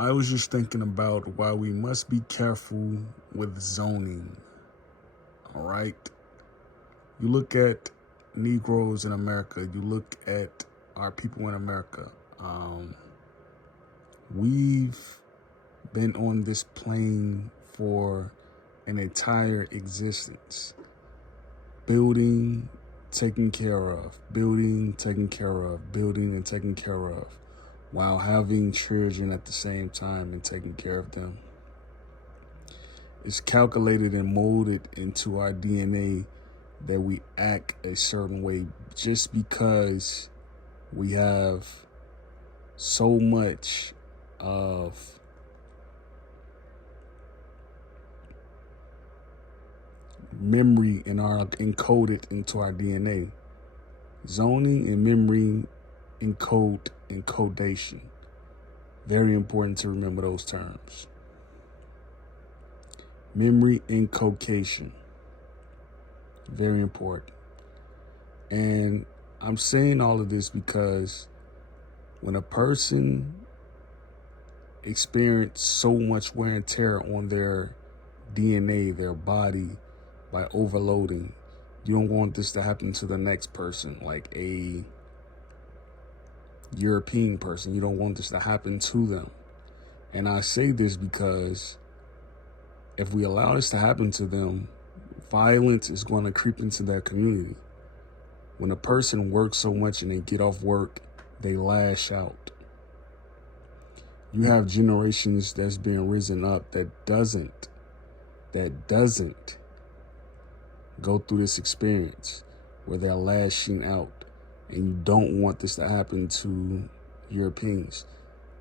I was just thinking about why we must be careful with zoning. All right. You look at Negroes in America, you look at our people in America. We've been on this plane for an entire existence. Building, taken care of, building, taken care of, building and taken care of, while having children at the same time and taking care of them. It's calculated and molded into our DNA that we act a certain way just because we have so much of memory encoded into our DNA. Zoning and memory encodation. Very important to remember those terms. Memory encodation. Very important. And I'm saying all of this because when a person experiences so much wear and tear on their DNA, their body, by overloading, you don't want this to happen to the next person, like a European person. You don't want this to happen to them. And I say this because if we allow this to happen to them, violence is going to creep into their community. When a person works so much and they get off work, they lash out. You have generations that's being risen up that doesn't go through this experience where they're lashing out. And you don't want this to happen to Europeans.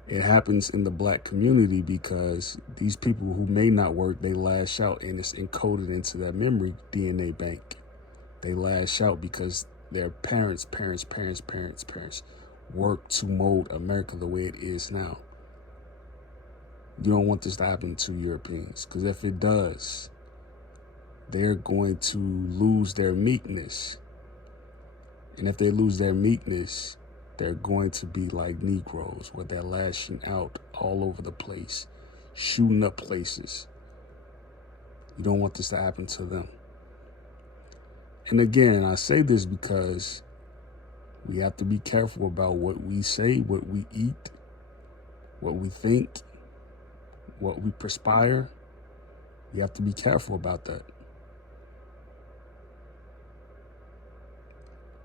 It happens in the black community because these people who may not work, they lash out and it's encoded into their memory DNA bank. They lash out because their parents worked to mold America the way it is now. You don't want this to happen to Europeans because if it does, they're going to lose their meekness. And if they lose their meekness, they're going to be like Negroes, where they're lashing out all over the place, shooting up places. You don't want this to happen to them. And again, I say this because we have to be careful about what we say, what we eat, what we think, what we perspire. We have to be careful about that.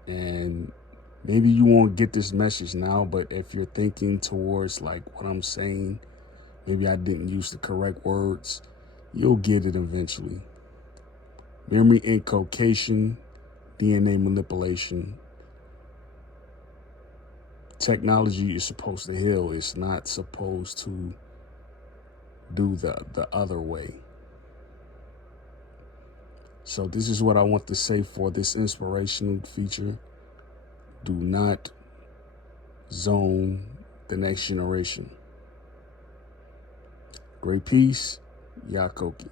And maybe you won't get this message now, but if you're thinking towards like what I'm saying, maybe I didn't use the correct words, you'll get it eventually. Memory encodation, DNA manipulation. Technology is supposed to heal. It's not supposed to do the other way. So this is what I want to say for this inspirational feature. Do not zone the next generation. Great peace, Yakoki.